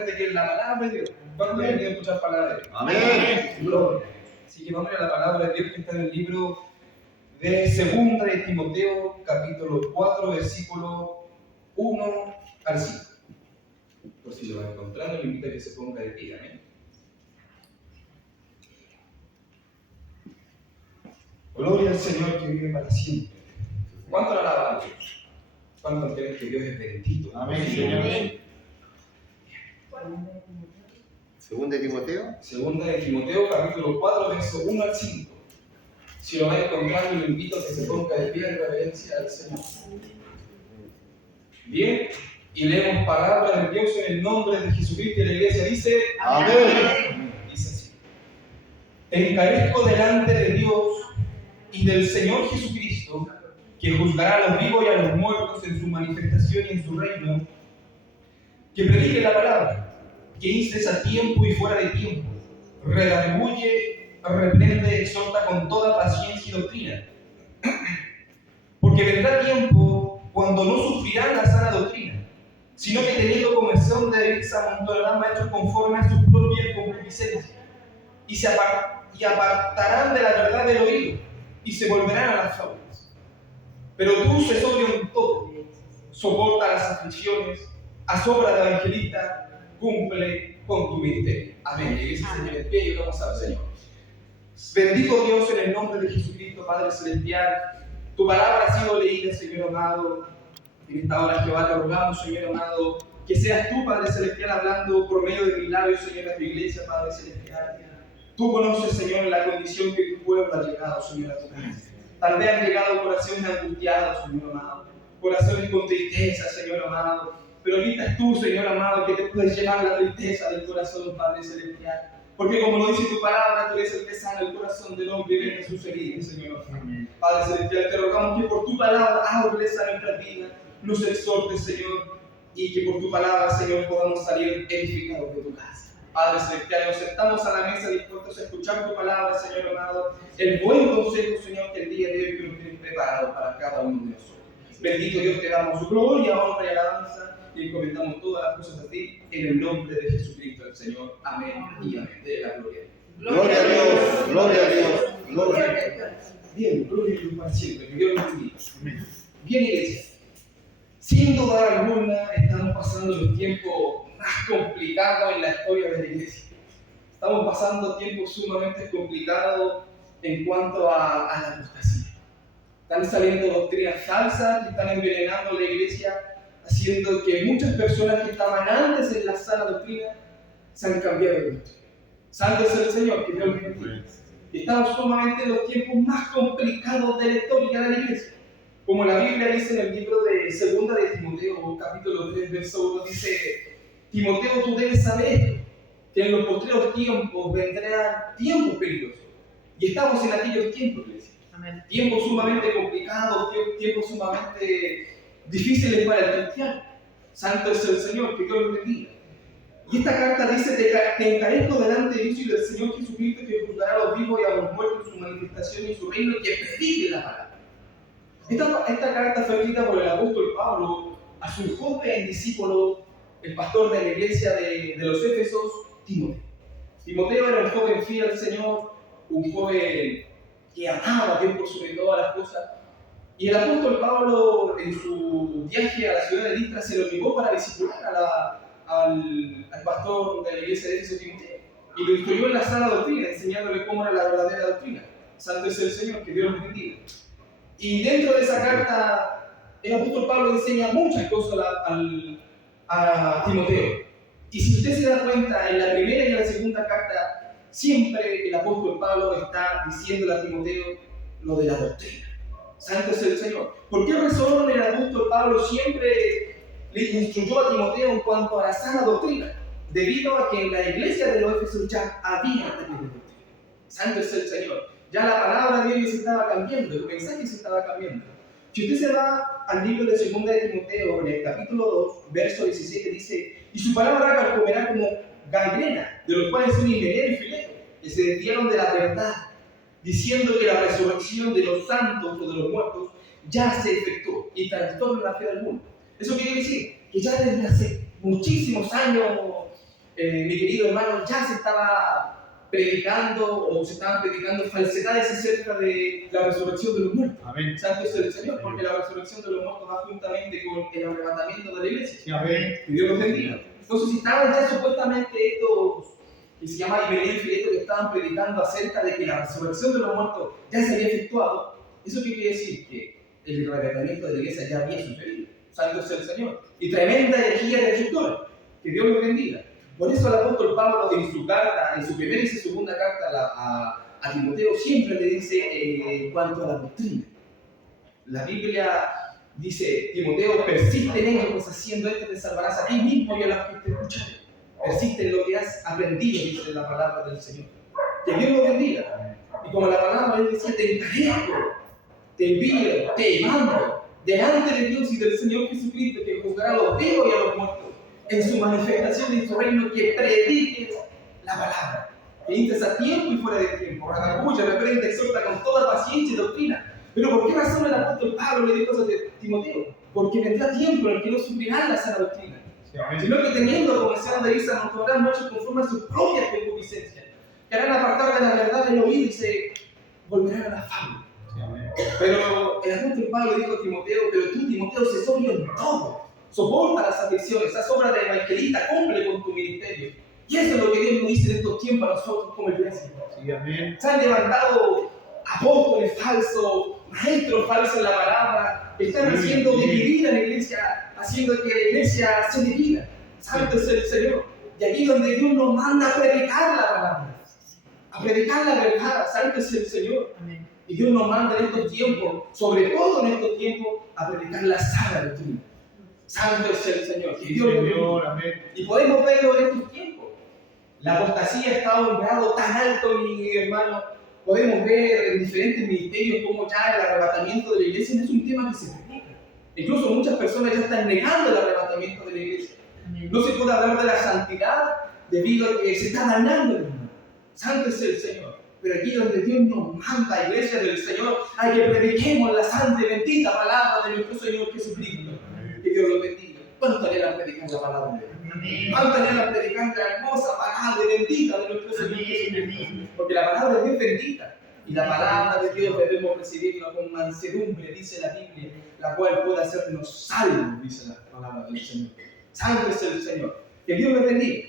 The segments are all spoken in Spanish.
importante que es la palabra de Dios. ¿Cuántos han venido a escuchar palabra de Dios? Amén. Gloria. Así que vamos a la palabra de Dios que está en el libro de Segunda de Timoteo, capítulo 4, versículo 1 al 5. Por si lo van encontrando, le invito a que se ponga de pie. Amén. Gloria al Señor que vive para siempre. ¿Cuánto la alaban a Dios? ¿Cuánto entienden que Dios es bendito? Amén, Señor. Segunda de Timoteo. Segunda de Timoteo, capítulo 4, verso 1 al 5. Si lo van encontrando, le invito a que se ponga de pie en reverencia al Señor. Bien, y leemos palabra de Dios en el nombre de Jesucristo y la iglesia dice: Amén. Dice así: Te encarezco delante de Dios y del Señor Jesucristo, que juzgará a los vivos y a los muertos en su manifestación y en su reino, que predique la palabra, que instes a tiempo y fuera de tiempo, redarguye, reprende, exhorta con toda paciencia y doctrina. Porque vendrá tiempo cuando no sufrirán la sana doctrina, sino que teniendo comezón de ir se amontonarán maestros conforme a su propia concupiscencia, y apartarán de la verdad del oído, y se volverán a las fábulas. Pero tú sé sobrio en todo, soporta las aflicciones, asombra de evangelista, cumple con tu ministerio. Amén. Y ese Señor en pie y oramos al Señor. Bendito Dios, en el nombre de Jesucristo, Padre Celestial. Tu palabra ha sido leída, Señor amado. En esta hora, Jehová, te rogamos, Señor amado, que seas tú, Padre Celestial, hablando por medio de mis labios, Señor, a tu iglesia, Padre Celestial. Tú conoces, Señor, la condición que tu pueblo ha llegado, Señor, a tu casa. Tal vez han llegado corazones angustiados, Señor amado, corazones con tristeza, Señor amado. Pero ahorita es tú, Señor amado, que te puedes llevar la tristeza del corazón, Padre Celestial. Porque como lo dice tu palabra, tú eres el que sana el corazón del hombre y vende sus heridas, Señor. Amén. Padre Celestial, te rogamos que por tu palabra hables a nuestra vida, nos exhortes, Señor, y que por tu palabra, Señor, podamos salir edificados de tu casa. Padre Celestial, nos sentamos a la mesa dispuestos a escuchar tu palabra, Señor amado, el buen consejo, Señor, que el día de hoy tú nos tienes preparado para cada uno de nosotros. Bendito Dios, te damos gloria, honra y alabanza y encomendamos todas las cosas a ti en el nombre de Jesucristo el Señor. Amén y amén. De la gloria. Gloria a Dios, gloria a Dios, gloria a Dios. Bien, gloria a Dios para siempre. Que Dios nos bendiga. Bien, iglesia. Sin duda alguna, estamos pasando los tiempos más complicados en la historia de la iglesia. Estamos pasando tiempos sumamente complicados en cuanto a la apostasía. Están saliendo doctrinas falsas que están envenenando la iglesia, haciendo que muchas personas que estaban antes en la sana doctrina se han cambiado de doctrina. Santo es el Señor, que Dios los bendiga. Estamos sumamente en los tiempos más complicados de la historia de la iglesia. Como la Biblia dice en el libro de Segunda de Timoteo, capítulo 3, verso 1, dice: Timoteo, tú debes saber que en los postreros tiempos vendrán tiempos peligrosos. Y estamos en aquellos tiempos, iglesia. Amén. Tiempos sumamente complicados, tiempos sumamente difíciles para el cristiano. Santo es el Señor, que Dios lo bendiga. Y esta carta dice: te encarezco delante de Dios y del Señor Jesucristo, que juzgará a los vivos y a los muertos en su manifestación y su reino, y que predique la palabra. Esta carta fue escrita por el apóstol Pablo a su joven discípulo, el pastor de la iglesia de los Éfesos, Timoteo. Timoteo era un joven fiel al Señor, un joven que amaba a Dios por sobre todas las cosas. Y el apóstol Pablo, en su viaje a la ciudad de Listra, se lo llevó para discipular al pastor de la iglesia de Éfeso, Timoteo. Y lo instruyó en la sana doctrina, enseñándole cómo era la verdadera doctrina. Santo es el Señor, que Dios los bendiga. Y dentro de esa carta, el apóstol Pablo enseña muchas cosas a Timoteo. Y si usted se da cuenta, en la primera y en la segunda carta, siempre el apóstol Pablo está diciéndole a Timoteo lo de la doctrina. Santo es el Señor. ¿Por qué razón el apóstol Pablo siempre le instruyó a Timoteo en cuanto a la sana doctrina? Debido a que en la iglesia de los Éfesos ya había ataques de doctrina. Santo es el Señor. Ya la palabra de Dios se estaba cambiando, el mensaje se estaba cambiando. Si usted se va al libro de Segunda de Timoteo, en el capítulo 2, verso 17, dice: y su palabra carcomerá como gangrena, de los cuales son Himeneo y Fileto, que se desviaron de la verdad, diciendo que la resurrección de los santos o de los muertos ya se efectuó y trastorna la fe del mundo. Eso quiere decir que ya desde hace muchísimos años mi querido hermano, ya se estaba predicando o se estaban predicando falsedades acerca de la resurrección de los muertos. Amén. Santo es el Señor, porque la resurrección de los muertos va juntamente con el arrebatamiento de la iglesia. Sí, amén. Que Dios los bendiga. Entonces, si estaban ya supuestamente estos, que se llama Himeneo y Fileto, que estaban predicando acerca de que la resurrección de los muertos ya se había efectuado, ¿eso qué quiere decir? Que el arrebatamiento de la iglesia ya había sucedido. Santo es el Señor. Y tremenda herejía destructora. Que Dios los bendiga. Por eso el apóstol Pablo en su carta, en su primera y su segunda carta a Timoteo, siempre le dice en cuanto a la doctrina. La Biblia dice, Timoteo, persiste en ello, pues haciendo esto te salvarás a ti mismo y a los que te escuchan. Persiste en lo que has aprendido, dice la palabra del Señor. Que Dios los bendiga. Y como la palabra él decía, te encarezco, te envío, te mando, delante de Dios y del Señor Jesucristo, que juzgará a los vivos y a los muertos, en su manifestación y en su reino, que prediques la palabra, que instes a tiempo y fuera de tiempo, redarguye, reprende, exhorta con toda paciencia y doctrina. Pero ¿por qué razón el apóstol Pablo le dijo eso a Timoteo? Porque vendrá tiempo en el que no sufrirán la sana doctrina, sino que teniendo comenzado a irse amontonarán muchos conforme a sus propias concupiscencias, que harán apartar de la verdad del oído y se volverán a la fama. Pero el apóstol Pablo dijo a Timoteo, pero tú, Timoteo, sé sobrio en todo, soporta las aflicciones, haz obra de evangelista, cumple con tu ministerio. Y eso es lo que Dios nos dice en estos tiempos a nosotros como iglesia. Sí, amén. Se han levantado apóstoles falsos, maestros falsos en la palabra, que están haciendo dividir a la iglesia, haciendo que la iglesia se divida. Santo es el Señor. Y aquí donde Dios nos manda a predicar la palabra, a predicar la verdad. Santo es el Señor. Amén. Y Dios nos manda en estos tiempos, sobre todo en estos tiempos, a predicar la sana doctrina. Santo es el Señor. Que Dios lo bendiga. Amén. Y podemos verlo en estos tiempos. La apostasía está a un grado tan alto, mi hermano. Podemos ver en diferentes ministerios cómo ya el arrebatamiento de la iglesia no es un tema que se predica. Incluso muchas personas ya están negando el arrebatamiento de la iglesia. Amén. No se puede hablar de la santidad debido a que se está dañando el hermano. Santo es el Señor. Pero aquí donde Dios nos manda, iglesia del Señor, hay que prediquemos la santa y bendita palabra de nuestro Señor Jesucristo. Que Dios lo bendiga. ¿Cuánto anhelan predicar la palabra de Dios? Amén. ¿Cuánto anhelan predicar la hermosa palabra y bendita de nuestro Señor Amén, Jesucristo? amén. Porque la palabra de Dios es bendita. Y la palabra de Dios debemos recibirla con mansedumbre, dice la Biblia, la cual puede hacernos salvos, dice la palabra del Señor. Santo es el Señor. Que Dios lo bendiga.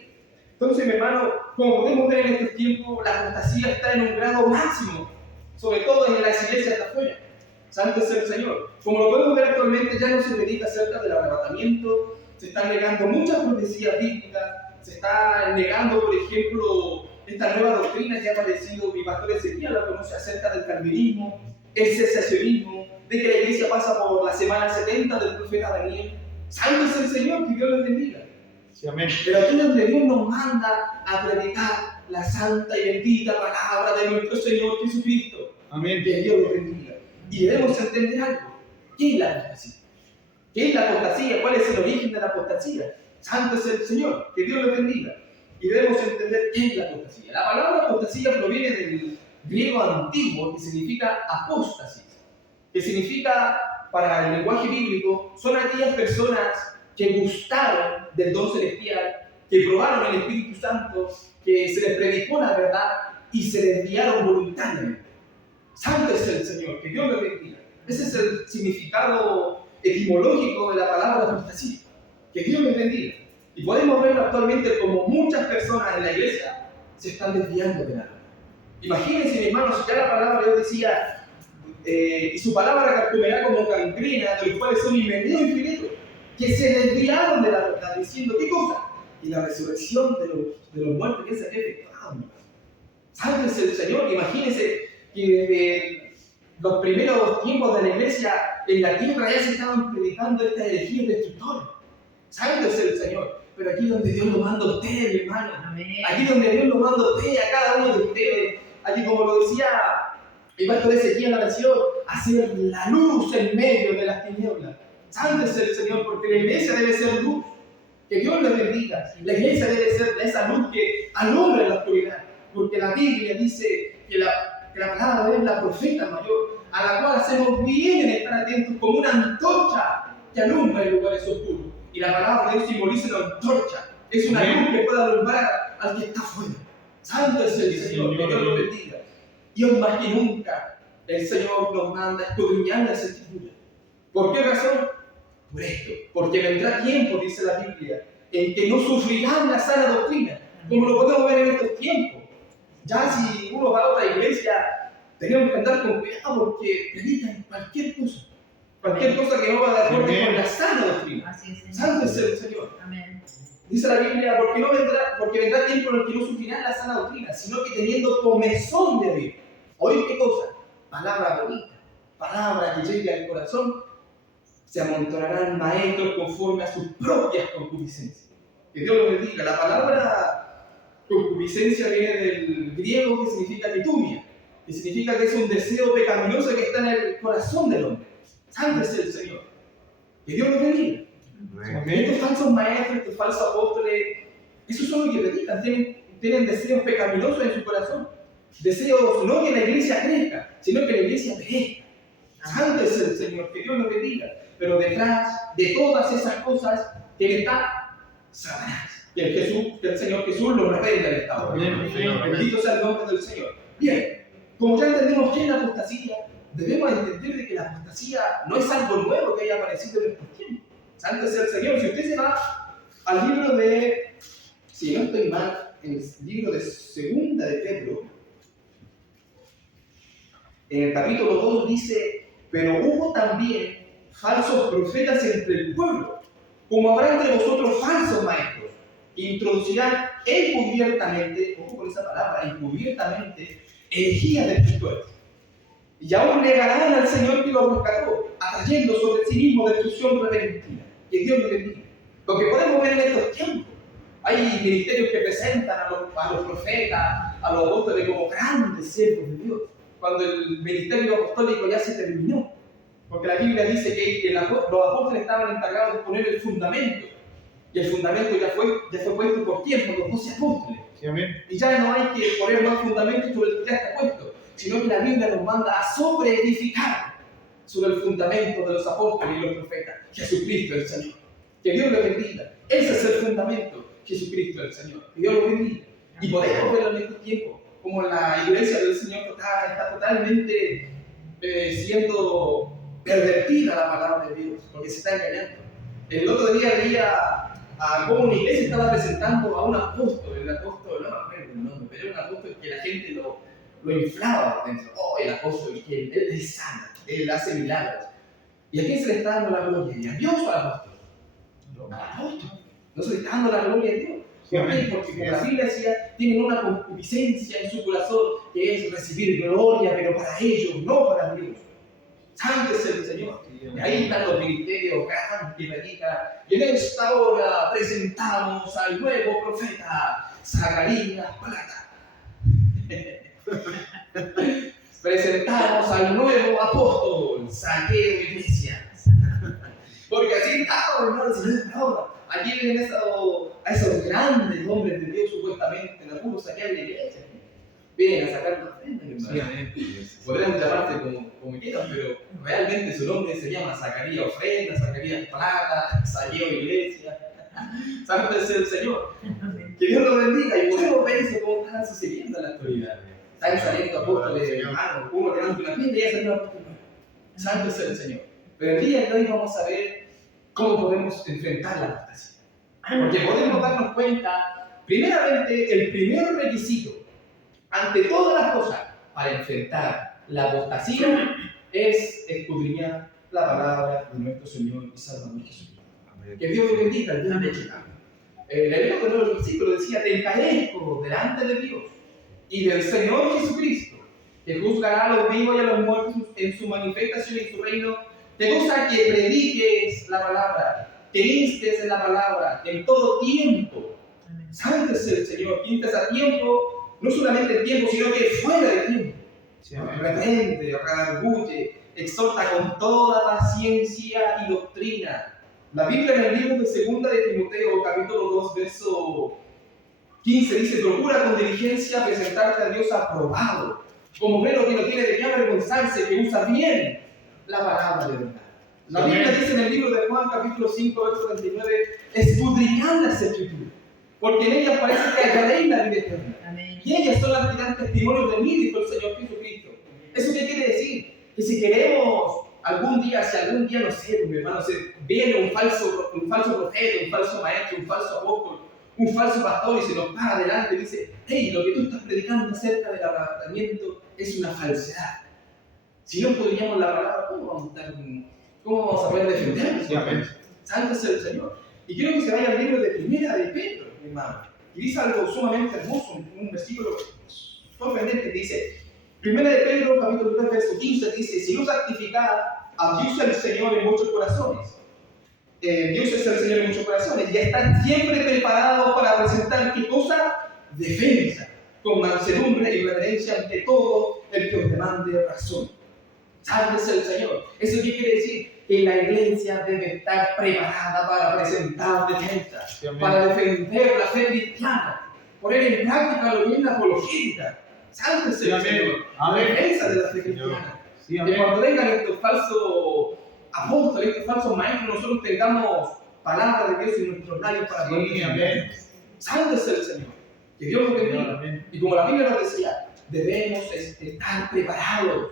Entonces, mi hermano, como podemos ver en estos tiempos, la apostasía está en un grado máximo, sobre todo en las iglesias de afuera. Santo es el Señor. Como lo podemos ver actualmente, ya no se predica acerca del arrebatamiento, se están negando muchas profecías bíblicas, se está negando, por ejemplo, esta nueva doctrina que ha aparecido, mi pastor Ezequiel la conoce, acerca del calvinismo, el cesacionismo, de que la iglesia pasa por la semana 70 del profeta Daniel. Santo es el Señor, que Dios los bendiga. Sí, amén. Pero aquí donde Dios nos manda a predicar la santa y bendita palabra de nuestro Señor Jesucristo. Amén. Que Dios lo bendiga. Y debemos entender algo. ¿Qué es la apostasía? ¿Qué es la apostasía? ¿Cuál es el origen de la apostasía? Santo es el Señor. Que Dios lo bendiga. Y debemos entender qué es la apostasía. La palabra apostasía proviene del griego antiguo, que significa apóstasis. Que significa, para el lenguaje bíblico, son aquellas personas que gustaron del don celestial, que probaron el Espíritu Santo, que se les predicó la verdad y se desviaron voluntariamente. Santo es el Señor, que Dios lo bendiga. Ese es el significado etimológico de la palabra apostasía. Que Dios lo bendiga. Y podemos verlo actualmente como muchas personas en la iglesia se están desviando de la verdad. Imagínense, mis hermanos, ya la palabra de Dios decía, y su palabra carcomerá como gangrena, de los cuales son Himeneo y Fileto, que se desviaron de la verdad, diciendo, ¿qué cosa? Y la resurrección de los muertos que se había efectuado. Santo es el Señor. Imagínense que desde los primeros tiempos de la iglesia en la tierra ya se estaban predicando estas herejías destructoras. Santo es el Señor. Pero aquí donde Dios lo manda a usted, mi hermano. Amén. Aquí donde Dios lo manda a usted, a cada uno de ustedes. Aquí, como lo decía el pastor Ezequiel en la oración, hacer la luz en medio de las tinieblas. Santo es el Señor, porque la iglesia debe ser luz. Que Dios les bendiga. La iglesia debe ser de esa luz que alumbra en la oscuridad. Porque la Biblia dice que la palabra es la profeta mayor, a la cual hacemos bien en estar atentos como una antorcha que alumbra en lugares oscuros. Y la palabra de Dios simboliza la antorcha Es una luz que puede alumbrar al que está afuera. Santo es el Señor, que Dios lo bendiga. Y hoy más que nunca, el Señor nos manda a escudriñar las Escrituras. ¿Por qué razón? Por esto. Porque vendrá tiempo, dice la Biblia, en que no sufrirán la sana doctrina, como lo podemos ver en estos tiempos. Ya si uno va a otra iglesia, tenemos que andar con cuidado porque predican cualquier cosa que no va de acuerdo con la sana doctrina. Santo es el Señor. Amén. Dice la Biblia, porque vendrá tiempo en el que no sufrirán la sana doctrina, sino que teniendo comezón de oír. ¿Oír qué cosa? Palabra bonita, palabra que llegue al corazón. Se amontonarán maestros conforme a sus propias concupiscencias. Que Dios los bendiga. La palabra concupiscencia viene del griego que significa petunia, que significa que es un deseo pecaminoso que está en el corazón del hombre. Santo es el Señor. Que Dios los bendiga. Estos falsos maestros, estos falsos apóstoles, esos son los que predican, tienen deseos pecaminosos en su corazón. Deseos no que la iglesia crezca, sino que la iglesia perezca. Santo es el Señor, que Dios los bendiga. Pero detrás de todas esas cosas, ¿quién está? Satanás. Que el Señor Jesús lo reprenda en esta hora. Bendito sea el nombre del Señor. Bien, como ya entendemos qué es la apostasía, debemos entender de que la apostasía no es algo nuevo que haya aparecido en estos tiempos. Santo es el Señor. Si usted se va al libro de, si no estoy mal, en el libro de Segunda de Pedro, en el capítulo 2 dice: pero hubo también falsos profetas entre el pueblo, como habrá entre vosotros falsos maestros, que introducirán encubiertamente, ojo con esa palabra, encubiertamente, herejías de escritores. Y aún negarán al Señor que los rescató, atrayendo sobre sí mismo destrucción repentina. Que Dios lo bendiga. Lo que podemos ver en estos tiempos, hay ministerios que presentan a los profetas, a los apóstoles como grandes siervos de Dios, cuando el ministerio apostólico ya se terminó. Porque la Biblia dice que los apóstoles estaban encargados de poner el fundamento, y el fundamento ya fue puesto por tiempo, los 12 apóstoles. Sí, amén. Y ya no hay que poner más fundamento sobre el que ya está puesto, sino que la Biblia nos manda a sobreedificar sobre el fundamento de los apóstoles y los profetas, Jesucristo el Señor. Que Dios lo bendiga. Ese es el fundamento, Jesucristo el Señor. Que Dios lo bendiga. Y podemos verlo en este tiempo, como la iglesia del Señor está totalmente siendo pervertida la palabra de Dios, porque se está engañando. El otro día veía cómo una iglesia estaba presentando a un apóstol, el apóstol, no me acuerdo el nombre, pero era un apóstol que la gente lo inflaba dentro. Oh, el apóstol, que él es sano, él hace milagros. ¿Y a quién se le está dando la gloria? ¿A Dios o al apóstol? Al apóstol. No se le está dando la gloria a Dios. ¿Por qué? Porque como la Biblia decía, tienen una concupiscencia en su corazón que es recibir gloria, pero para ellos, no para Dios. Santo es el Señor. Y ahí están los ministerios grandes que predican. Y en esta hora presentamos al nuevo profeta Zacarías Plata. Presentamos al nuevo apóstol Zaqueo Iglesias. Porque así estamos, hermanos, si no es broma. Aquí vienen a esos grandes hombres de Dios, supuestamente, no pudo saquear la iglesia. Vienen a sacar una ofrenda, hermano. Podrían llamarse como quieran, pero realmente su nombre se llama Zacarías Ofrenda, Zacarías Plata, Zaqueo Iglesia. Santo es el Señor. Que Dios lo bendiga. Y podemos ver eso cómo está sucediendo en la actualidad. Están saliendo apóstoles, hermanos, uno levanta una piedra y ya salió un apóstol. Santo es el Señor. Pero el día de hoy vamos a ver cómo podemos enfrentar la apostasía. Porque podemos darnos cuenta, primeramente, el primer requisito ante todas las cosas para enfrentar la apostasía es escudriñar la palabra de nuestro Señor y Salvador Jesucristo. Que Dios lo bendiga el día de hoy. El hebreo de nuevo versículo decía: te encarezco delante de Dios y del Señor Jesucristo, que juzgará a los vivos y a los muertos en su manifestación y su reino. Te gusta que prediques la palabra, que instes en la palabra en todo tiempo. Santo es el Señor, que instes a tiempo, no solamente en tiempo, sino que fuera de tiempo. Reprende, redarguye, exhorta con toda paciencia y doctrina. La Biblia en el libro de Segunda de Timoteo, capítulo 2, verso 15, dice: procura con diligencia presentarte a Dios aprobado, como obrero que no tiene de qué avergonzarse, que usa bien la palabra de verdad. La Biblia dice en el libro de Juan, capítulo 5, verso 29, escudriñad las Escrituras, porque en ellas parece que hallaréis la vida eterna. Amén. Y ellas son las que dan testimonio de mí, dijo el Señor Jesucristo. ¿Eso qué quiere decir? Que si queremos algún día, no sé, mi hermano, se viene un falso profeta, un falso maestro, un falso apóstol, un falso pastor y se nos para adelante y dice, hey, lo que tú estás predicando acerca del arrebatamiento es una falsedad. Si no podríamos la palabra, ¿cómo vamos a poder defendernos? Sí, amén. Santo es el Señor. Y quiero que se vaya al libro de Primera de Pedro, mi hermano. Y dice algo sumamente hermoso, un versículo sorprendente que dice, Primera de Pedro, capítulo 3, verso 15, dice, si no santificad a Dios el Señor en muchos corazones. Dios es el Señor en muchos corazones y están siempre preparados para presentar, ¿qué cosa? Defensa, con mansedumbre y reverencia ante todo el que os demande razón. Santo es el Señor. ¿Eso qué quiere decir? Que la iglesia debe estar preparada para presentar defensa, Sí, amén. para defender la fe cristiana, poner en práctica lo que es la apologética. Santo es el Sí, amén. Señor. Amén. La defensa de la fe Señor. cristiana. Sí, Que amén. cuando vengan estos falsos apóstoles, estos falsos maestros, nosotros tengamos palabras de Dios en nuestros labios para poder Sí, defender. amén. Santo es el Señor. Que Dios nos Señor, bendiga. amén. Y como la Biblia nos decía, debemos estar preparados.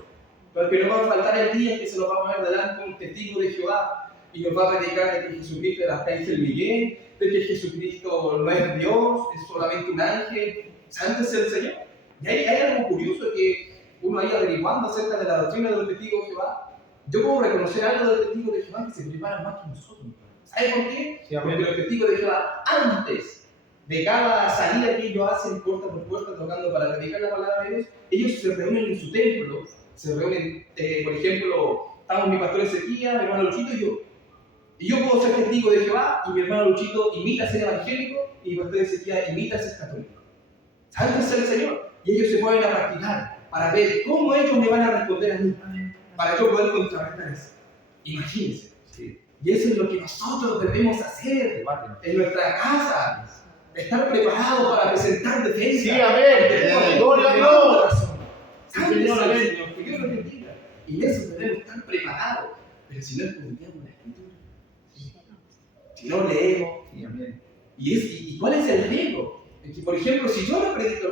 Porque no va a faltar el día en que se nos va a poner delante un testigo de Jehová y nos va a predicar de que Jesucristo era hasta ángel Miguel, de que Jesucristo no es Dios, es solamente un ángel. Santo es el Señor. Y hay algo curioso que uno ahí averiguando acerca de la doctrina de los testigos de Jehová. Yo puedo reconocer algo del testigo de Jehová que se preparan más que nosotros. ¿Sabe por qué? Sí, amén. Porque los testigos de Jehová, antes de cada salida que ellos hacen puerta por puerta tocando para predicar la palabra de Dios, ellos se reúnen en su templo, se reúnen, por ejemplo, estamos mi pastor Ezequiel, mi hermano Luchito y yo. Y yo puedo ser testigo de Jehová y mi hermano Luchito imita ser evangélico y mi pastor Ezequiel imita ser católico. Santo es el Señor. Y ellos se ponen a practicar para ver cómo ellos me van a responder a mí, para yo poder contrarrestar eso. Imagínense. Sí. Y eso es lo que nosotros debemos hacer en nuestra casa. Estar preparados para presentar defensa. Sí, amén. Gloria a Dios. Santo Sí, es Señor, el amén. Señor, que Dios nos bendiga. Y en eso debemos estar preparados. Pero si no estudiamos la Escritura, si no leemos, Sí, amén. ¿y cuál es el riesgo? Es que, por ejemplo, si yo no predico,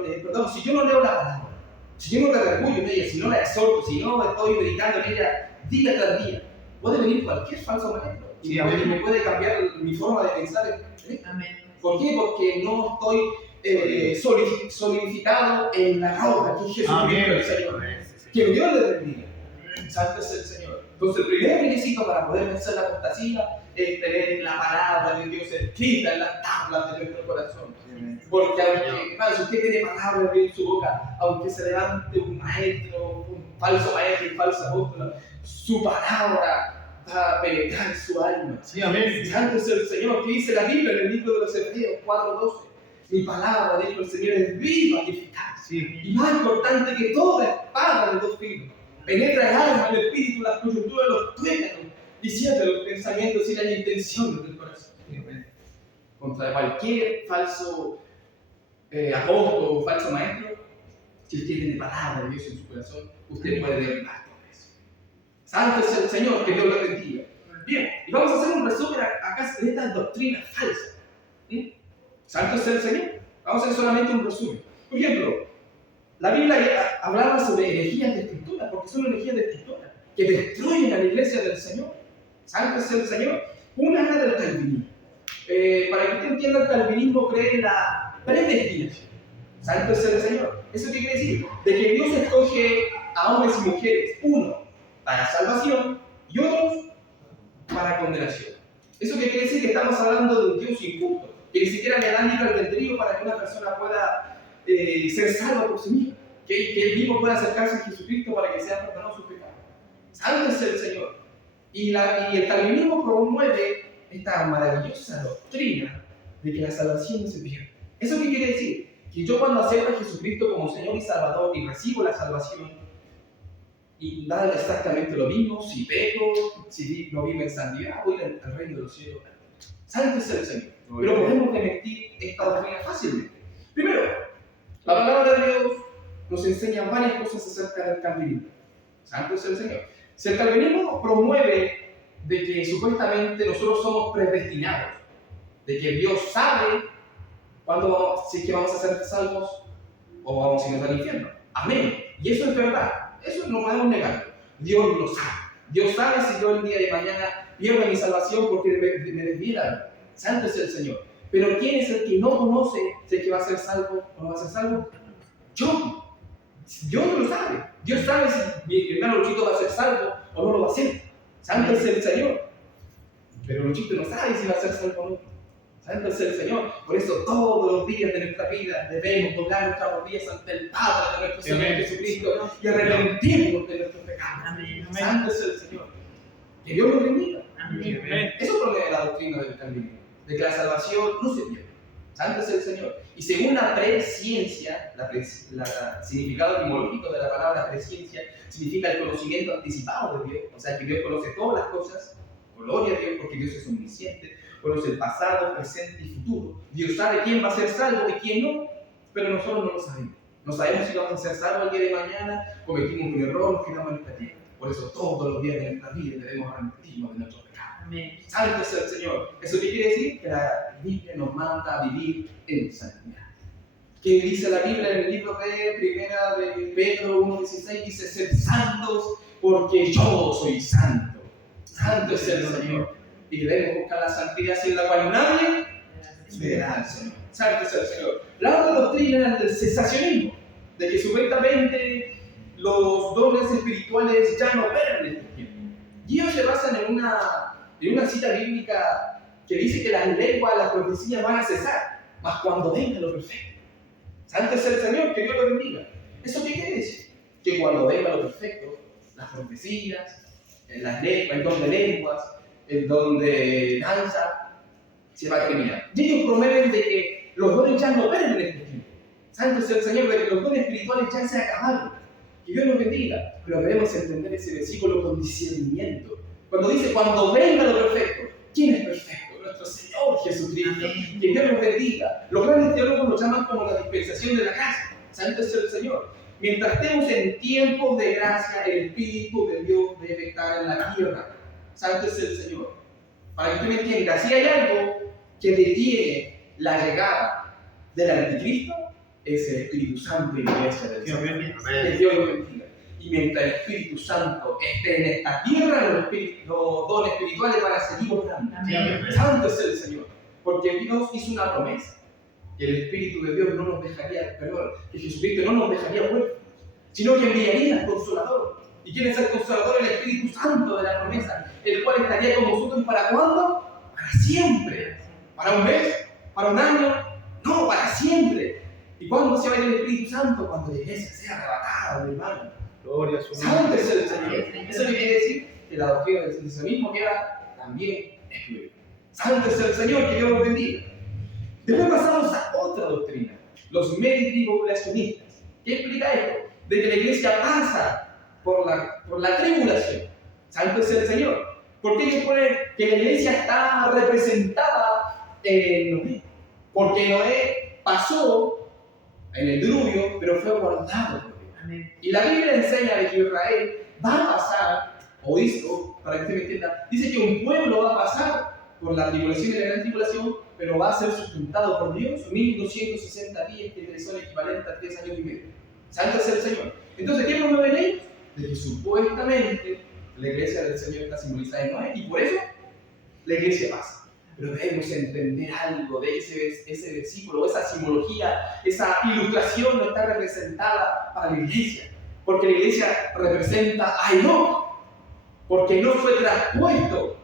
si yo no leo la palabra, si yo no redarguyo en ella, si no la exhorto, si no estoy meditando en ella día tras día, puede venir cualquier falso maestro y Sí, amén. me puede cambiar mi forma de pensar. Amén. ¿Por qué? Porque no estoy solidificado en la roca que es Jesucristo Amén. el Señor. Que Dios le bendiga. Santo es el Señor. Entonces, el primer requisito para poder vencer la apostasía es tener la palabra de Dios escrita en las tablas de nuestro corazón. Porque aunque, hermano, si usted tiene palabra de Dios en su boca, aunque se levante un maestro, un falso maestro, un falso apóstol, su palabra va a penetrar su alma. Sí, amén. Santo es el Señor, que dice la Biblia en el libro de los Hebreos 4:12. Mi palabra, dijo el Señor, es viva y eficaz. Sí. Y más importante que toda espada de dos filos. Penetra el alma, el espíritu, las coyunturas, los tuétanos, diciendo los pensamientos y las intenciones del corazón. Contra cualquier falso apóstol o falso maestro, si usted tiene palabra de Dios en su corazón, usted puede derribar todo eso. Santo es el Señor, que Dios lo bendiga. Bien, y vamos a hacer un resumen acá de estas doctrinas falsas. ¿Sí? Santo es el Señor. Vamos a hacer solamente un resumen. Por ejemplo, la Biblia hablaba sobre herejías de escritura, porque son herejías de escritura que destruyen a la iglesia del Señor. Santo es el Señor. Una es la del calvinismo. Para que usted entienda, el calvinismo cree en la predestinación. Santo es el Señor. ¿Eso qué quiere decir? De que Dios escoge a hombres y mujeres, uno para salvación y otros para condenación. ¿Eso qué quiere decir? Que estamos hablando de un Dios injusto, que ni siquiera le da libre albedrío para que una persona pueda ser salva por sí misma, que él mismo pueda acercarse a Jesucristo para que sea perdonado sus pecados. Santo es el Señor. Y el calvinismo promueve esta maravillosa doctrina de que la salvación no se pierde. ¿Eso qué quiere decir? Que yo cuando acepto a Jesucristo como Señor y Salvador y recibo la salvación, y da exactamente lo mismo, si peco, si no vivo en santidad, voy al reino de los cielos. Santo es el Señor. Pero podemos desmentir esta doctrina fácilmente. Primero, la palabra de Dios nos enseña varias cosas acerca del calvinismo. Santo es el Señor. Si el calvinismo promueve de que supuestamente nosotros somos predestinados, de que Dios sabe Si es que vamos a ser salvos o vamos a ir al infierno. Amén. Y eso es verdad. Eso no podemos negarlo. Dios lo sabe. Dios sabe si yo el día de mañana pierdo mi salvación porque me desviaron. Santo es el Señor. Pero ¿quién es el que no conoce si es que va a ser salvo o no va a ser salvo? Yo. Dios lo sabe. Dios sabe si mi hermano Luchito va a ser salvo o no lo va a ser. Santo es el Señor. Pero Luchito no sabe si va a ser salvo o no. Santo es el Señor. Por eso todos los días de nuestra vida debemos doblar nuestras rodillas ante el Padre de nuestro Señor Jesucristo y arrepentirnos de nuestros pecados. Amén. Santo es el Señor. Que Dios nos bendiga. Amén. Eso proviene de la doctrina del calvinismo, de que la salvación no se pierde. Santo es el Señor. Y según la presciencia, el significado etimológico de la palabra presciencia significa el conocimiento anticipado de Dios. O sea, que Dios conoce todas las cosas. Gloria a Dios, porque Dios es omnisciente. Conoce el pasado, presente y futuro. Dios sabe quién va a ser salvo y quién no, pero nosotros no lo sabemos. No sabemos si vamos a ser salvos el día de mañana, cometimos un error, nos quedamos en esta tierra. Por eso todos los días de nuestra vida debemos arrepentirnos de nuestros pecados. Amén. Santo es el Señor. ¿Eso qué quiere decir? Que la Biblia nos manda a vivir en santidad. ¿Qué dice la Biblia en el libro de Primera de Pedro 1:16? Dice, ser santos porque yo soy santo. Santo es el Señor. Y debemos buscar la santidad sin la cual nadie verá al Señor. Santo es el Señor. La otra doctrina era del cesacionismo, de que supuestamente los dones espirituales ya no operan en este tiempo. Y ellos se basan en una cita bíblica que dice que las lenguas, las profecías van a cesar, mas cuando venga lo perfecto. Santo es el Señor, que Dios lo bendiga. ¿Eso qué quiere decir? Que cuando venga lo perfecto, las profecías, las lenguas, el don de lenguas, el don de danza, se va a terminar. Y ellos promueven de que los dones ya no operan en este tiempo. Santo es el Señor, de que los dones espirituales ya se acabaron. Que Dios nos bendiga. Pero debemos entender ese versículo con discernimiento. Cuando dice, cuando venga lo perfecto, ¿quién es perfecto? Nuestro Señor Jesucristo. Que Dios nos bendiga. Los grandes teólogos lo llaman como la dispensación de la gracia. Santo es el Señor. Mientras estemos en tiempos de gracia, el Espíritu de Dios debe estar en la tierra. Santo es el Señor. Para que usted me entienda, si hay algo que detiene la llegada del anticristo, es el Espíritu Santo y la iglesia del Señor. Que Dios lo bendiga. Y mientras el Espíritu Santo esté en esta tierra, los dones espirituales van a seguir obrando. Santo es el Señor. Porque Dios hizo una promesa. Que el Espíritu de Dios no nos dejaría, perdón, que Jesucristo no nos dejaría huérfanos, sino que enviaría al Consolador. ¿Y quién es el Consolador? El Espíritu Santo de la promesa, el cual estaría con nosotros ¿para cuándo? Para siempre. ¿Para un mes? ¿Para un año? No, para siempre. ¿Y cuándo se va a ir el Espíritu Santo? Cuando la iglesia sea arrebatada, mi hermano. Gloria a su Santo nombre. es el Señor. Eso quiere decir que la doctrina del sensacionismo queda también excluida. Santo es el Señor, que Dios los bendiga. Después pasamos a otra doctrina, los meditribulacionistas. ¿Qué explica esto? De que la iglesia pasa por la tribulación. Santo es el Señor. ¿Por qué ellos ponen que la iglesia está representada en Noé? Porque Noé pasó en el diluvio, pero fue guardado por Dios. Amén. Y la Biblia enseña de que Israel va a pasar, o hizo, para que usted me entienda, dice que un pueblo va a pasar por la tribulación y la gran tribulación, pero va a ser sustentado por Dios 1260 días, que son equivalentes a 3 años y medio. Santo es el Señor. Entonces, ¿qué promueven ellos? De que supuestamente la iglesia del Señor está simbolizada en Noé, y por eso la iglesia pasa. Pero debemos entender algo de ese versículo, esa simbología, esa ilustración no está representada para la iglesia, porque la iglesia representa a Enoc, porque no fue traspuesto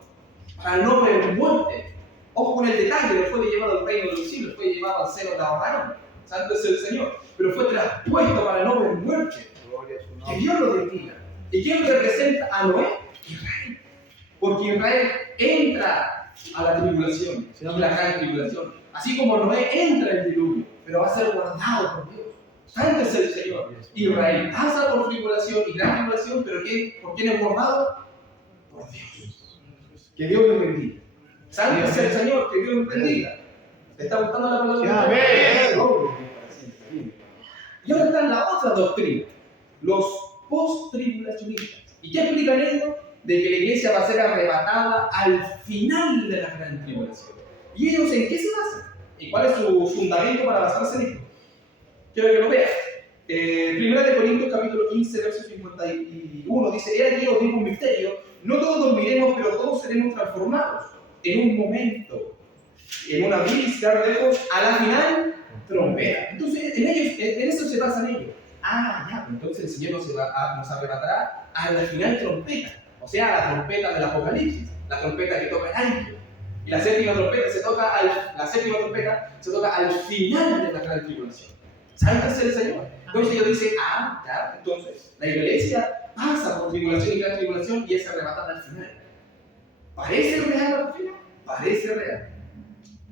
para no ver muerte. Ojo con el detalle, no fue llevado al reino de los cielos, fue llevado al seno de Abraham. Santo es el Señor, pero fue traspuesto para no ver muerte. Gloria a su Que nombre. Dios lo bendiga. ¿Y quién representa a Noé? Israel. Porque Israel entra a la tribulación, la gran tribulación. Así como Noé entra en el diluvio, pero va a ser guardado por Dios. Santo es el Señor. Israel pasa por tribulación y gran tribulación, pero ¿por quién es guardado? Por Dios. Que Dios lo bendiga. Santo es el Señor, que Dios lo bendiga. ¿Te está gustando la palabra? Amén. Y ahora está la otra doctrina, los post-tribulacionistas. ¿Y qué explican ellos? De que la iglesia va a ser arrebatada al final de la gran tribulación. ¿Y ellos en qué se basan? ¿Y cuál es su fundamento para basarse en esto? Quiero que lo veas. Primera de Corintios capítulo 15, verso 51 dice: He aquí os digo un misterio, no todos dormiremos, pero todos seremos transformados en un momento, en un abrir y cerrar de ojos, a la final, trompeta. Entonces, en eso se basan ellos. Ya, entonces el Señor nos arrebatará a la final trompeta, o sea, a la trompeta del Apocalipsis, la trompeta que toca el ángel. Y la séptima trompeta se toca al final de la gran tribulación. Santo es el Señor. Entonces ellos dicen, ya, entonces la iglesia pasa por tribulación y gran tribulación y es arrebatada al final. ¿Parece real al final? Parece real,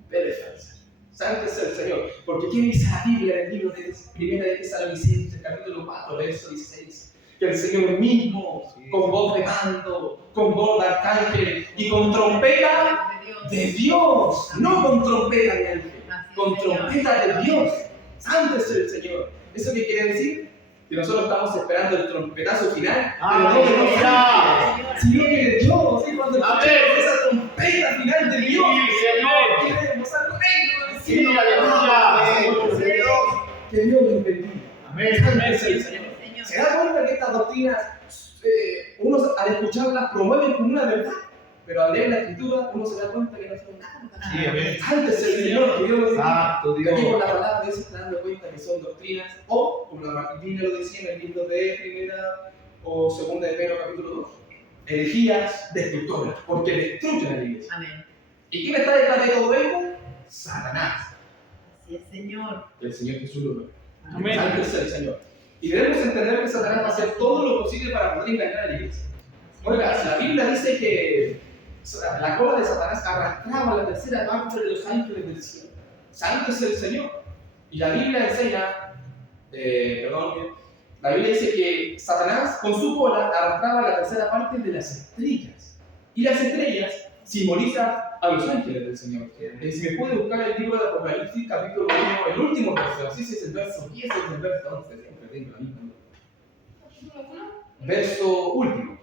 pero es falsa. Santo es el Señor. Porque ¿qué dice la Biblia en el libro de Primera de Tesalonicenses, capítulo 4, verso 16? Que el Señor mismo, con voz de mando, con voz de arcángel y con trompeta de Dios, no con trompeta de ángel, con trompeta de Dios. Santo es el Señor. ¿Eso qué quiere decir? Que nosotros estamos esperando el trompetazo final, pero no de los ángeles, sino que de Dios. ¿Sí? Cuando escuchamos esa trompeta final de Dios, queremos al reino del cielo. Que Dios nos bendiga. Santo es el Señor. ¿Se da cuenta que estas doctrinas, uno al escucharlas promueven como una verdad? Pero al leer la escritura, uno se da cuenta que no son nada. Antes el Señor, que Dios nos diga, que aquí por la palabra de Dios se está dando cuenta que son doctrinas, o, como la Biblia lo decía en el libro de Primera o Segunda de Pedro, capítulo 2, herejías destructoras, porque destruyen a la iglesia. Amén. ¿Y quién está detrás de todo esto? Satanás. Así es, Señor. El Señor Jesús lo ve. Amén. Santo es el Señor. Y debemos entender que Satanás va a hacer todo lo posible para poder engañar a la iglesia. Oiga, la Biblia dice que la cola de Satanás arrastraba la tercera parte de los ángeles del cielo. Santo es el Señor. Y la Biblia enseña, la Biblia dice que Satanás con su cola arrastraba la tercera parte de las estrellas. Y las estrellas simbolizan a los ángeles del Señor. Si me puede buscar el libro de Apocalipsis, capítulo 1, el último verso, así es el verso 10, es el verso 11, siempre tengo la misma. Verso último.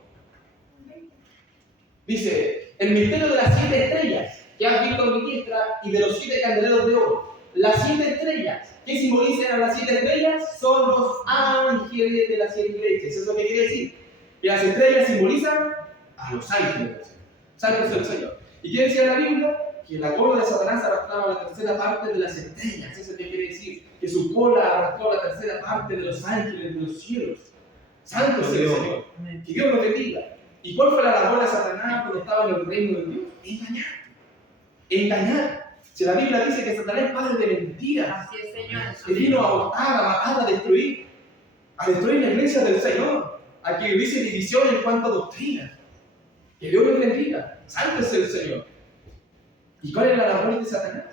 Dice, el misterio de las 7 estrellas que has visto en mi diestra y de los 7 candeleros de oro. Las 7 estrellas, ¿qué simbolizan a las 7 estrellas? Son los ángeles de las 7 iglesias. ¿Eso es lo que quiere decir? Que las estrellas simbolizan a los ángeles del Señor. Santo es el Señor. ¿Y qué decía la Biblia? Que la cola de Satanás arrastraba la tercera parte de las estrellas. ¿Eso es lo que quiere decir? Que su cola arrastró la tercera parte de los ángeles de los cielos. Santo es el Señor. Que Dios nos bendiga. ¿Y cuál fue la labor de Satanás cuando estaba en el reino de Dios? Engañar. Engañar. Si la Biblia dice que Satanás es padre de mentiras, Así es, Señor. que vino a hurtar, a matar, a destruir la iglesia del Señor, a que hubiese división en cuanto a doctrina. Que Dios nos bendiga. Santo es el Señor. ¿Y cuál es la labor de Satanás?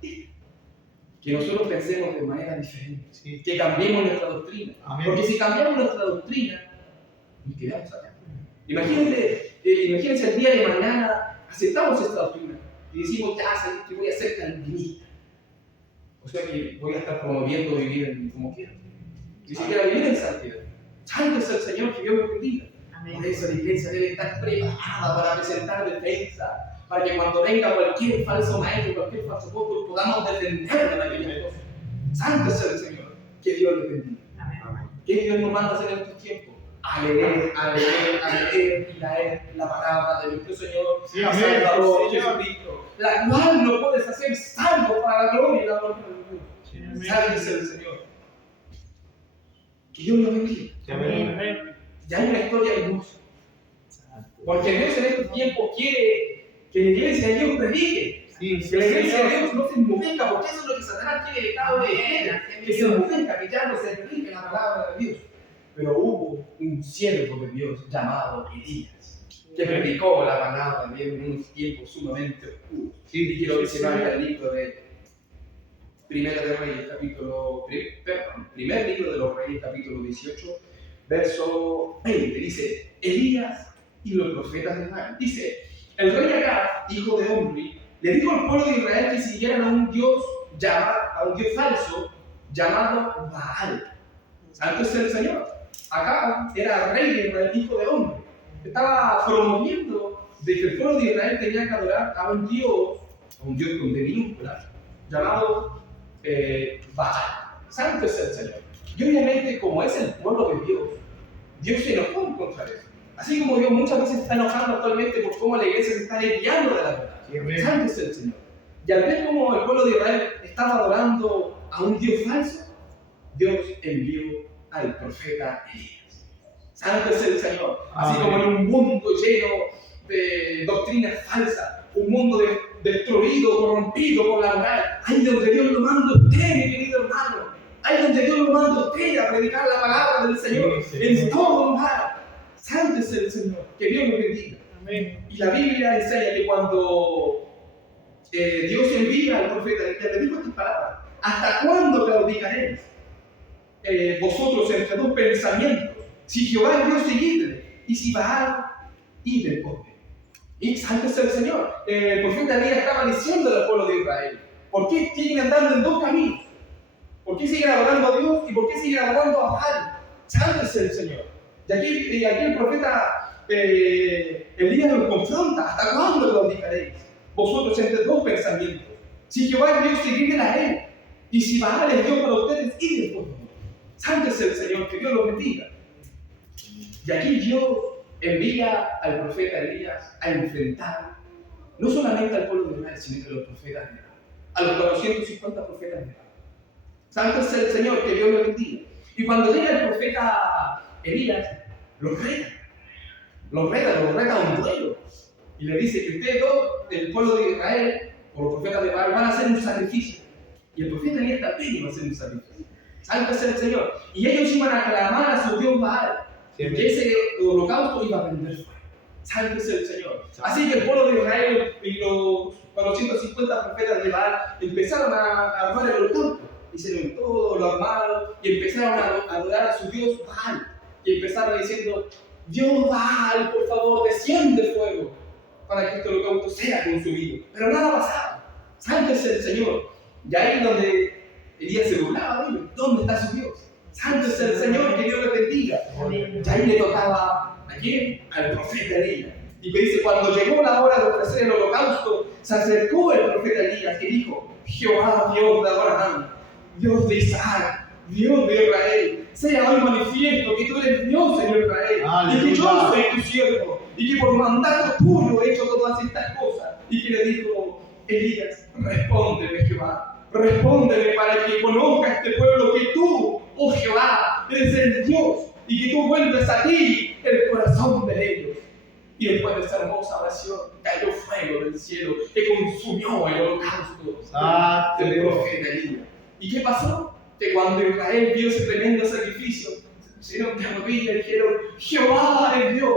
Que nosotros pensemos de manera diferente, que cambiemos nuestra doctrina. Amén. Porque si cambiamos nuestra doctrina, nos quedamos acá. Imagínense el día de mañana aceptamos esta doctrina y decimos, ya, que voy a ser calvinista. O sea que voy a estar promoviendo vivir como quiero. Ni siquiera vivir en santidad. Santo es el Señor, que Dios me bendiga. Por eso la iglesia debe estar preparada para presentar defensa, para que cuando venga cualquier falso maestro, cualquier falso apóstol, podamos defender de aquella cosa. Santo es el Señor, que Dios le bendiga. Amén. ¿Qué Dios nos manda a hacer en estos tiempos? A leer y leer la palabra de nuestro Señor, Sí, amén. Salvador Jesucristo, la cual nos puedes hacer salvos para la gloria y la honra de Dios. Santo es el Señor. Que Dios nos bendiga. Amén. Ya hay una historia hermosa. Porque Dios en estos tiempos quiere que la iglesia de Dios predique. Que la iglesia de Dios no se enmudezca, porque eso es lo que Satanás quiere que cada uno quiera. Que se enmudezca, que ya no se predique la palabra de Dios. Pero hubo un siervo de Dios llamado Elías, que predicó la palabra de Dios en unos tiempos sumamente oscuros. Y quiero mencionar el libro de Primera de Reyes, primer libro de los Reyes, capítulo 18, verso 20. Dice, Elías y los profetas de Baal. Dice, el rey Acab, hijo de Omri, le dijo al pueblo de Israel que siguieran a un dios falso llamado Baal. Santo es el Señor. Acab era rey de Israel, hijo de Omri. Estaba promoviendo de que el pueblo de Israel tenía que adorar a un Dios con D minúscula, llamado Baal. Santo es el Señor. Y obviamente, como es el pueblo de Dios, Dios se enojó en contra de eso. Así como Dios muchas veces está enojando actualmente por cómo la iglesia se está desviando de la verdad. Santo es el Señor. Y al ver cómo el pueblo de Israel estaba adorando a un Dios falso, Dios envió al profeta Elías. Santo es el Señor. Así como en un mundo lleno de doctrinas falsas, un mundo destruido, corrompido por la moral, ahí donde Dios lo manda a usted, mi querido hermano. Ahí donde Dios lo manda a usted a predicar la palabra del Señor en todo lugar. Santo es el Señor. Que Dios lo bendiga. Amén. Y la Biblia enseña que cuando Dios envía al profeta, le dijo estas palabras: ¿hasta cuándo claudicaréis vosotros entre dos pensamientos? Si Jehová es Dios, seguidle, y si Baal, id en pos de él. Y santo es el Señor. El profeta Elías estaba diciendo al pueblo de Israel: ¿por qué siguen andando en dos caminos? ¿Por qué siguen adorando a Dios y por qué siguen adorando a Baal? Santo es el Señor. Y aquí el profeta Elías los confronta: ¿hasta cuándo claudicaréis vosotros entre dos pensamientos? Si Jehová es Dios, seguidle a él, y si Baal es Dios para ustedes, id en pos de él. Santo es el Señor, que Dios los bendiga. Y aquí Dios envía al profeta Elías a enfrentar no solamente al pueblo de Israel, sino a los profetas de Baal, a los 450 profetas de Baal. Santo es el Señor, que Dios lo bendiga. Y cuando llega el profeta Elías, los reta a un duelo. Y le dice que ustedes dos, el pueblo de Israel, o los profetas de Baal, van a hacer un sacrificio. Y el profeta Elías también iba a hacer un sacrificio. Santo es el Señor. Y ellos iban a clamar a su Dios Baal. Y que ese holocausto iba a prender fuego. Santo es el Señor. Así que el pueblo de Israel y los 450 profetas de Baal empezaron a armar el holocausto. Hicieron todo lo armado y empezaron a adorar a su Dios Baal. Y empezaron diciendo: Dios Baal, por favor, desciende fuego para que este holocausto sea consumido. Pero nada pasaba. Santo es el Señor. Y ahí es donde Elías se burlaba de ellos. ¿Dónde está su Dios? Santo es el Señor, que Dios le bendiga. Y ahí le tocaba ¿a quién? Al profeta Elías. Y me dice: cuando llegó la hora de ofrecer el holocausto, se acercó el profeta Elías y dijo: Jehová, Dios de Abraham, Dios de Isaac, Dios de Israel, sea hoy manifiesto que tú eres Dios en Israel. Aleluya. Y que yo soy tu siervo, y que por mandato tuyo he hecho todas estas cosas. Y que le dijo Elías: respóndeme, Jehová, respóndeme para que conozca este pueblo que tú, oh Jehová, eres el Dios, y que tú vuelves a ti el corazón de ellos. Y después de esa hermosa oración, cayó fuego del cielo que consumió el holocausto del profeta Elías. ¿Y qué pasó? Que cuando Israel vio ese tremendo sacrificio, se pusieron de rodillas y dijeron: Jehová es Dios,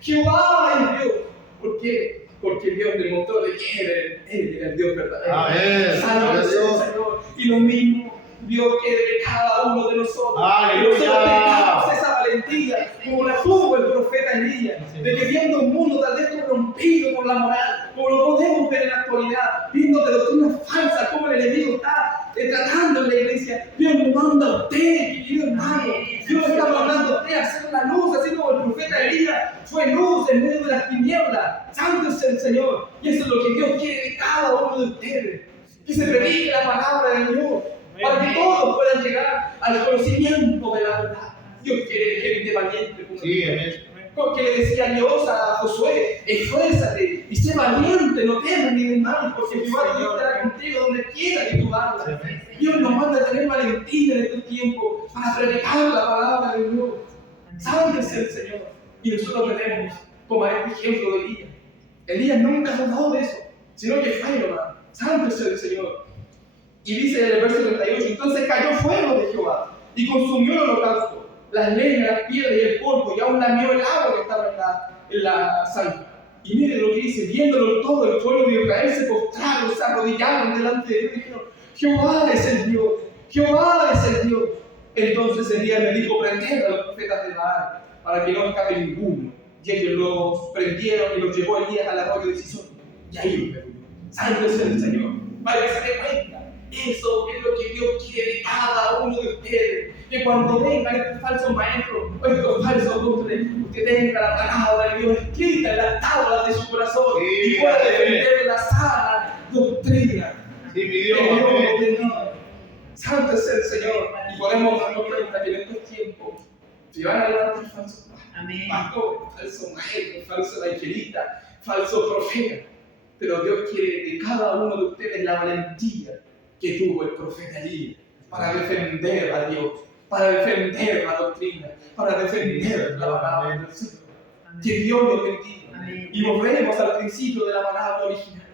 Jehová es Dios. ¿Por qué? Porque Dios demostró de que Él era el Dios verdadero. Santo es el Señor. Y lo mismo Dios quiere de cada uno de nosotros. Que nosotros tengamos esa valentía, como la tuvo el profeta Elías, de que viendo un mundo tal vez corrompido por la moral, como lo podemos ver en la actualidad, viendo de doctrinas falsas, como el enemigo está tratando en la iglesia, Dios nos manda a usted, querido hermano. Dios está mandando a usted a hacer la luz, así como el profeta Elías fue luz en medio de las tinieblas. Santo es el Señor. Y eso es lo que Dios quiere de cada uno de ustedes. Que se predique la palabra de Dios, para que todos puedan llegar al conocimiento de la verdad. Dios quiere gente valiente. Sí, amén. Porque le decía Dios a Josué: esfuérzate y sé valiente, no temas ni desmayes, porque Jehová Dios estará contigo donde quiera que tú vayas. Dios nos manda a tener valentía en este tiempo para predicar la palabra de Dios. Santo es el Señor. Y nosotros debemos tomar este ejemplo de Elías. Elías nunca se dudó de eso, sino que fue nomás. Santo es el Señor. Y dice en el verso 38: entonces cayó fuego de Jehová y consumió el holocausto, las leñas, las piedras y el polvo, y aún lamió el agua que estaba en la zanja. Y mire lo que dice: viéndolo todo, el pueblo de Israel se postraron, se arrodillaron delante de él y dijeron: Jehová es el Dios, Jehová es el Dios. Entonces Elías le dijo: prended a los profetas de Baal, para que no escape ninguno. Y ellos los prendieron y los llevó Elías al arroyo de Sison. Y ahí los murió. Santo es el Señor. Para que se dé cuenta, eso es lo que Dios quiere de cada uno de ustedes. Que cuando vengan estos falsos maestros o estos falsos doctores, usted tenga la palabra de Dios escrita en las tablas de su corazón y pueda defender la sana doctrina. Sí, mi Dios. Que Dios Amén. nos bendiga. Santo es el Señor. Y podemos darnos cuenta que en estos tiempos se van a levantar falsos Amén. pastores, falsos maestros, falsos evangelistas, falsos profetas. Pero Dios quiere de cada uno de ustedes la valentía que tuvo el profeta Elías para defender a Dios, para defender la doctrina, para defender la palabra del Señor. Que Dios los bendiga. Amén. Y volvemos al principio de la palabra original.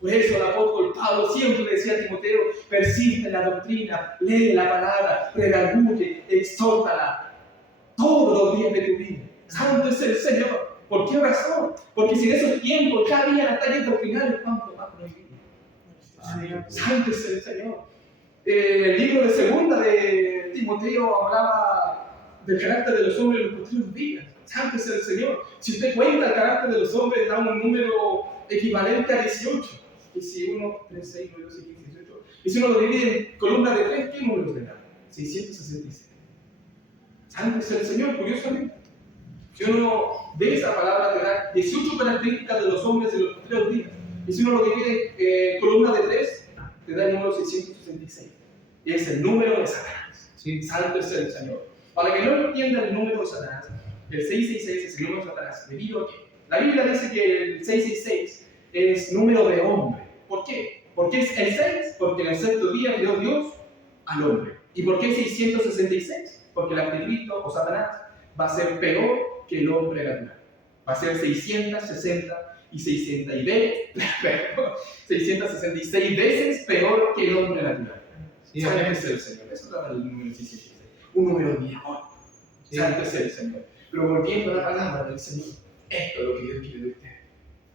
Por eso el apóstol Pablo siempre decía a Timoteo: persiste en la doctrina, lee la palabra, redarguye, exhórtala todos los días de tu vida. Santo es el Señor. ¿Por qué razón? Porque si en esos tiempos ya había ataques doctrinales, ¿cuánto más prohibido? Santo es el Señor. El libro de segunda de Timoteo hablaba del carácter de los hombres en los posteriores días. Santo es el Señor. Si usted cuenta el carácter de los hombres, da un número equivalente a 18. Y si uno, 3, 6, 9, 12, 15, 18. Y si uno lo divide en columnas de 3, ¿qué número tendrá? 666. Santo es el Señor, curiosamente. Si uno ve esa palabra, te da 18 características de los hombres en los posteriores días. Y si uno lo divide en columnas de 3, te da el número 666. Y es el número de Satanás. Sí. Santo es el Señor. Para que no entiendan el número de Satanás, el 666 es el número de Satanás. Debido a que la Biblia dice que el 666 es número de hombre. ¿Por qué? ¿Por qué es el 6? Porque en el sexto día creó Dios al hombre. ¿Y por qué 666? Porque el anticristo o Satanás va a ser peor que el hombre natural. Va a ser 666 veces peor que el hombre natural. Sí, Santo amén. es el Señor. Eso da el número 666. Un número diabólico. Sí. Santo es el Señor. Pero volviendo a la palabra del Señor, esto es lo que Dios quiere de ustedes.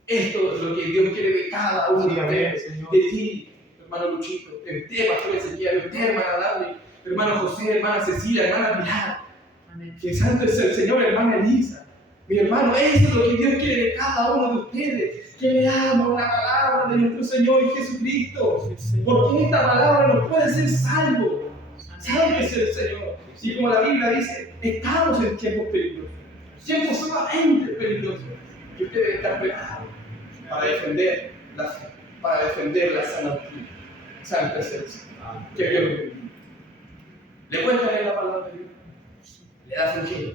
Esto es lo que Dios quiere de cada uno Sí, de amén, ustedes. Señor. De ti, hermano Luchito, de usted, pastor Ezequiel, de usted, hermana David, hermano José, hermana Cecilia, hermana Pilar. Amén. Que santo es el Señor, hermana Elisa. Mi hermano, eso es lo que Dios quiere de cada uno de ustedes. Que leamos la palabra de nuestro Señor Jesucristo. Porque esta palabra nos puede hacer salvos. Santo es el Señor. Y como la Biblia dice, estamos en tiempos peligrosos. Tiempos sumamente peligrosos. Y usted debe estar preparado para defender la fe, para defender la sana doctrina. Santo es el Señor. Que Dios lo bendiga. ¿Le cuesta leer la palabra de Dios? Le da flojera.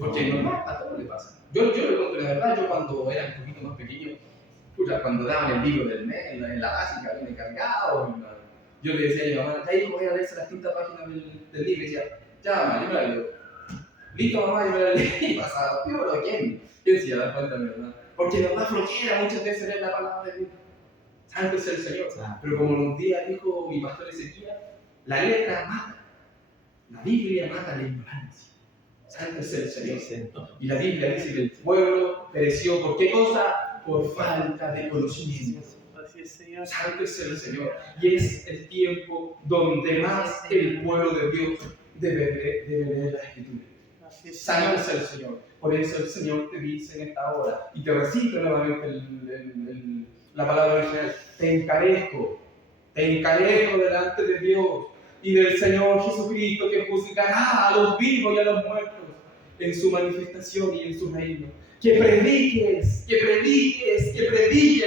Porque normal, a todos le pasa. Yo le cuento la verdad, yo cuando era un poquito más pequeño, escucha, cuando daban el libro del mes, en la básica, viene cargado, yo le decía a mi mamá, ya hijo, voy a leerse las 30 páginas del libro, y decía, ya mamá, yo me la leo. Listo mamá, yo me la leí, y pasaba, ¿pero quién? ¿Quién se da cuenta mi hermana? Porque nos da flojera muchas veces leer la palabra de Dios. Santo es el Señor. Pero como un día dijo mi pastor Ezequiel, la letra mata, la Biblia mata la ignorancia. Santo es el Señor. Y la Biblia dice que el pueblo pereció por qué cosa? Por falta de conocimiento. Así es, Señor. Santo es el Señor. Y es el tiempo donde más el pueblo de Dios debe leer la Escritura. Así es, Santo Señor. es el Señor. Por eso el Señor te dice en esta hora, y te recito nuevamente la palabra original, te encarezco delante de Dios y del Señor Jesucristo, que juzgará a los vivos y a los muertos en su manifestación y en su reino. Que prediques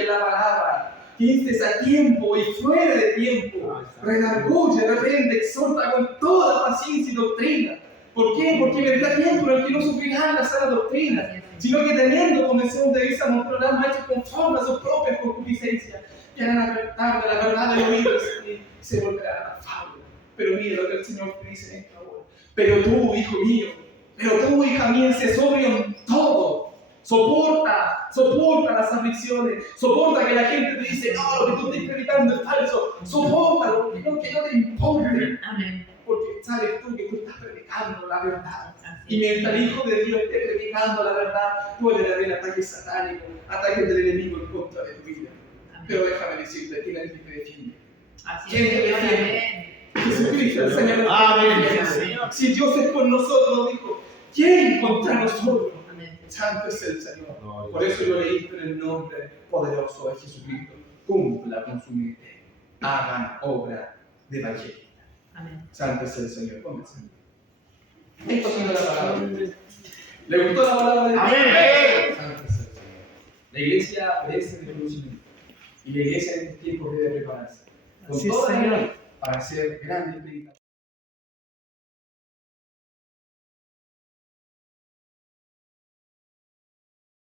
la palabra, que instes a tiempo y fuera de tiempo, redarguye, reprende, exhorta con toda paciencia y doctrina. ¿Por qué? Porque vendrá tiempo en el que no sufrirán la sana doctrina, sino que teniendo comezón de vista mostrarán hechos conforme a sus propias concupiscencias, que harán apartar de la verdad de oídos y se volverán a fábula. Pero mira lo que el Señor te dice en esta hora. Pero tú, hijo mío, pero tú, hija mía, sé sobrio en todo. Soporta las aflicciones, soporta que la gente te dice, no, lo que tú estás predicando es falso, sopórtalo, que no te importe. Amén. Porque sabes tú que tú estás predicando la verdad. Así Y es. mientras el Hijo de Dios esté predicando la verdad, puede haber ataques satánicos, ataques del enemigo en contra de tu vida. Pero déjame decirte, ¿quién es el que te defiende? Así ¿Quién es, te Señor. defiende? Amén. Jesucristo, el Señor. Amén. Señor. Si Dios es por nosotros, dijo, ¿quién contra nosotros? Amén. Santo es el Señor. Por eso yo leí en el nombre poderoso de Jesucristo. Cumpla con su ministerio. Hagan obra de evangelista. Amén. Santo es el Señor. Pónganse. Esto es la palabra. ¿Le gustó la palabra de Dios? Amén. Santo es el Señor. La iglesia perece de conocimiento. Y Y la iglesia en estos tiempos debe prepararse con Así es, toda la Señor. gloria para ser grandes predicadores.